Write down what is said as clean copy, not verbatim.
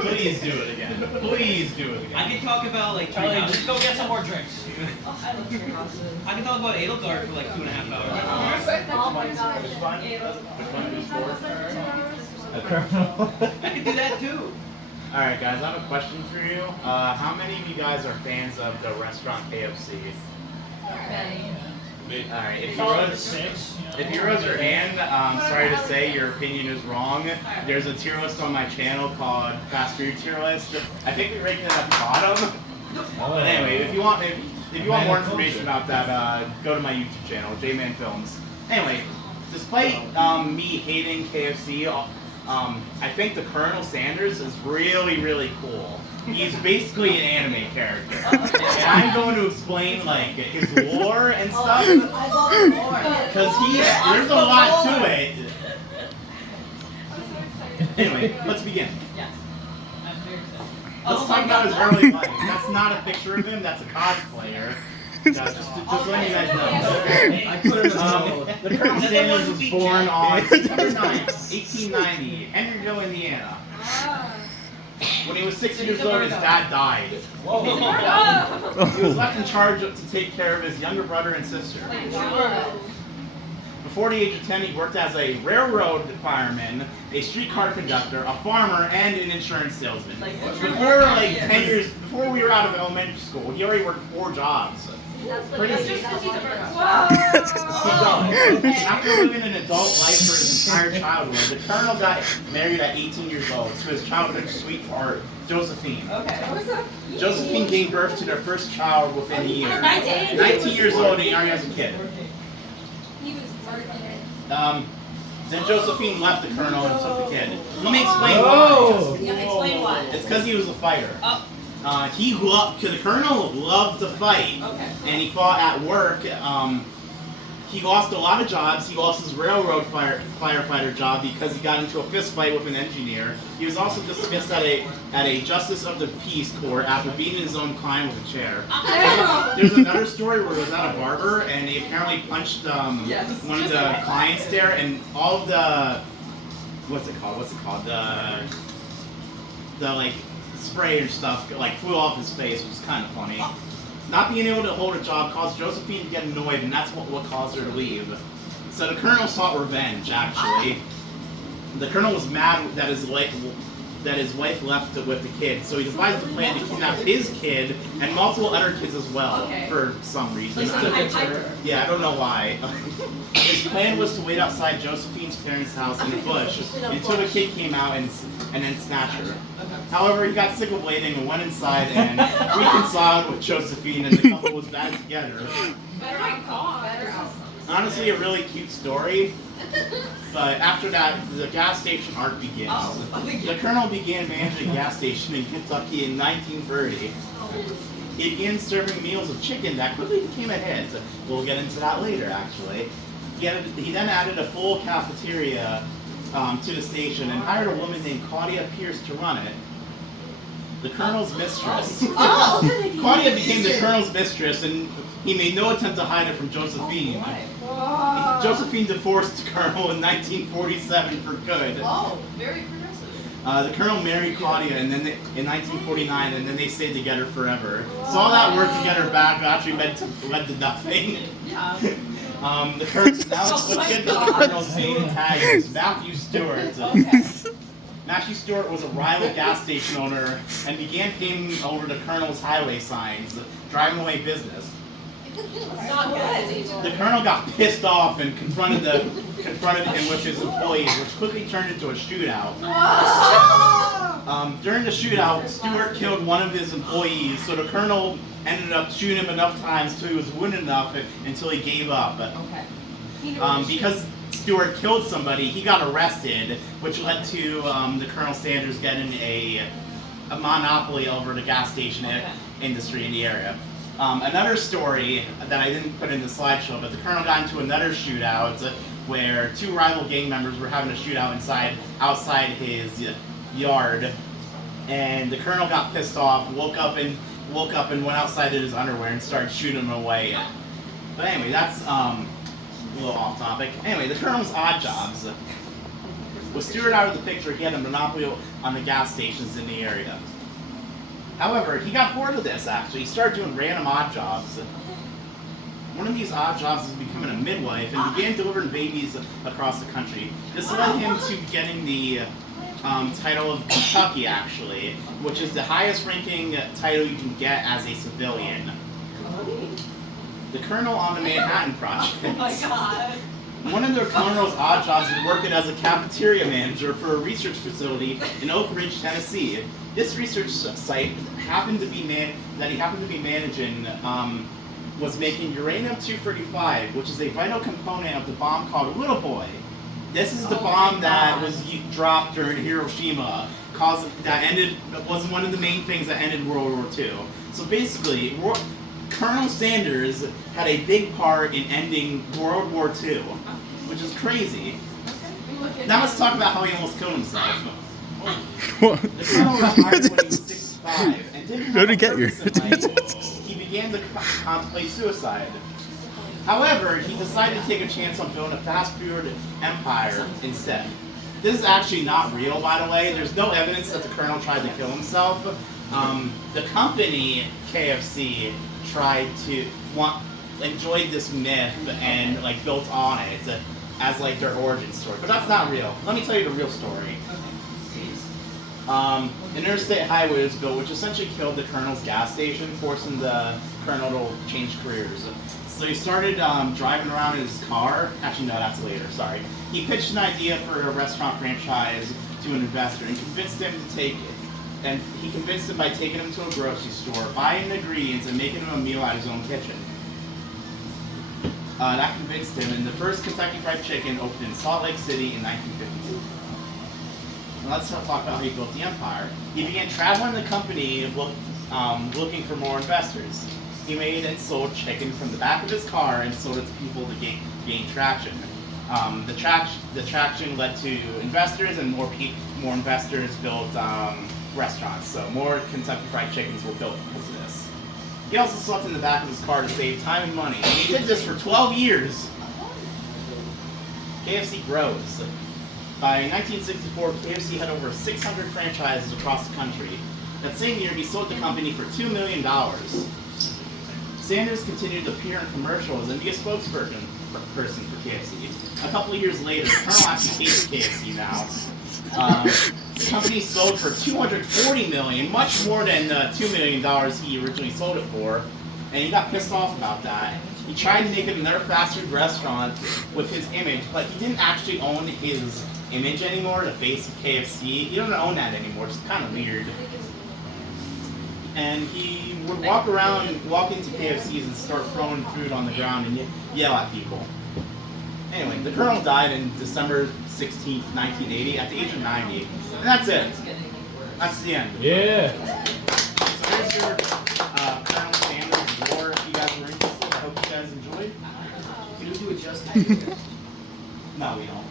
Please do it again. Please do it again. I can talk about like Charlie, hours. just go get some more drinks. I love your houses. I can talk about Edelgard for like 2.5 hours. A criminal. I can do that too. Alright guys, I have a question for you. How many of you guys are fans of the restaurant KFC? Alright, if you raise your hand, sorry to say your opinion is wrong. There's a tier list on my channel called Fast Food Tier List. I think we ranked it at the bottom. But anyway, if you want more information about that, go to my YouTube channel, J-Man Films. Anyway, despite me hating KFC, I think the Colonel Sanders is really, really cool. He's basically an anime character. And I'm going to explain like his lore and stuff. Because there's a lot to it. Anyway, let's begin. Let's talk about his early life. That's not a picture of him, that's a cosplayer. Just letting you guys know. The Colonel Sanders was born on September 9th, 1890, Henryville, Indiana. When he was 6 years old, his dad died. He was left in charge to take care of his younger brother and sister. Before the age of 10, he worked as a railroad fireman, a streetcar conductor, a farmer, and an insurance salesman. Before we were out of elementary school, he already worked 4 jobs. Crazy. After living an adult life for his entire childhood, the Colonel got married at 18 years old to his childhood sweetheart, Josephine. Josephine gave birth to their first child within a year. 19 years old, and he already has a kid. Then Josephine left the Colonel and took the kid. Let me explain why. It's because he was a fighter. The Colonel loved to fight, and he fought at work. He lost a lot of jobs. He lost his railroad firefighter job because he got into a fist fight with an engineer. He was also dismissed at a Justice of the Peace court after beating his own client with a chair. There's another story where he was at a barber and he apparently punched one of the clients there, and all of the what's it called? The like spray and stuff like flew off his face, which was kind of funny. Not being able to hold a job caused Josephine to get annoyed, and that's what caused her to leave. So the Colonel sought revenge, actually. The Colonel was mad that his wife left with the kid, so he devised a plan to kidnap his kid and multiple other kids as well, for some reason. I don't know why. His plan was to wait outside Josephine's parents' house in the bush until the kid came out and then snatch her. However, he got sick of waiting and went inside and reconciled with Josephine, and the couple was back together. Honestly, a really cute story. But after that, the gas station arc begins. The Colonel began managing a gas station in Kentucky in 1930. He began serving meals of chicken that quickly became a hit. We'll get into that later, actually. He then added a full cafeteria to the station and hired a woman named Claudia Pierce to run it. The Colonel's mistress. Claudia became the Colonel's mistress, and he made no attempt to hide it from Josephine. Josephine divorced the Colonel in 1947 for good. Oh, very progressive. The Colonel married Claudia in 1949, and then they stayed together forever. So all that work to get her back actually led to nothing. The Colonel's main antagonist, Matthew Stewart. Matthew Stewart was a rival gas station owner and began painting over the Colonel's highway signs, driving away business. The Colonel got pissed off and confronted him with his employees, which quickly turned into a shootout. During the shootout, Stewart killed one of his employees, so the Colonel ended up shooting him enough times until he was wounded enough until he gave up. Because Stewart killed somebody, he got arrested, which led to the Colonel Sanders getting a monopoly over the gas station industry in the area. Another story that I didn't put in the slideshow, but the Colonel got into another shootout where 2 rival gang members were having a shootout outside his yard, and the Colonel got pissed off, woke up and went outside in his underwear and started shooting him away. But anyway, that's a little off topic. Anyway, the Colonel's odd jobs. With Stewart out of the picture, he had a monopoly on the gas stations in the area. However, he got bored of this, actually. He started doing random odd jobs. One of these odd jobs was becoming a midwife and began delivering babies across the country. This led him to getting the title of Kentucky, actually, which is the highest ranking title you can get as a civilian. The Colonel on the Manhattan Project. Oh my god. One of the Colonel's odd jobs was working as a cafeteria manager for a research facility in Oak Ridge, Tennessee. This research site happened to be managing was making uranium-235, which is a vital component of the bomb called Little Boy. This is the bomb that was dropped during Hiroshima, was one of the main things that ended World War II. So basically, Colonel Sanders had a big part in ending World War II, which is crazy. Now let's talk about how he almost killed himself. The Colonel retired when he was 65 and didn't have a purpose in life. He began to contemplate suicide. However, he decided to take a chance on building a fast food empire instead. This is actually not real, by the way. There's no evidence that the Colonel tried to kill himself. The company, KFC, enjoyed this myth and like built on it as like their origin story. But that's not real. Let me tell you the real story. An interstate highway was built, which essentially killed the Colonel's gas station, forcing the Colonel to change careers. So he started driving around in his car. Actually, no, that's later. Sorry. He pitched an idea for a restaurant franchise to an investor and convinced him to take it. And he convinced him by taking him to a grocery store, buying the ingredients, and making him a meal out of his own kitchen. That convinced him, and the first Kentucky Fried Chicken opened in Salt Lake City in 1952. And let's talk about how he built the empire. He began traveling the company looking for more investors. He made and sold chicken from the back of his car and sold it to people to gain traction. The traction led to investors, and more investors built restaurants. So more Kentucky Fried Chickens were built because of this. He also slept in the back of his car to save time and money. And he did this for 12 years. KFC grows. By 1964, KFC had over 600 franchises across the country. That same year, he sold the company for $2 million. Sanders continued to appear in commercials and be a spokesperson for KFC. A couple of years later, Colonel actually hates KFC now. The company sold for $240 million, much more than the $2 million he originally sold it for, and he got pissed off about that. He tried to make it another fast food restaurant with his image, but he didn't actually own his image anymore, the face of KFC. He doesn't own that anymore, it's kind of weird. And he would walk into KFCs and start throwing food on the ground and yell at people. Anyway, the Colonel died in December 16th, 1980, at the age of 90. And that's it. That's the end. Yeah. So there's your Colonel Sanders War. If you guys were interested, I hope you guys enjoyed. Can we do a just? No, we don't.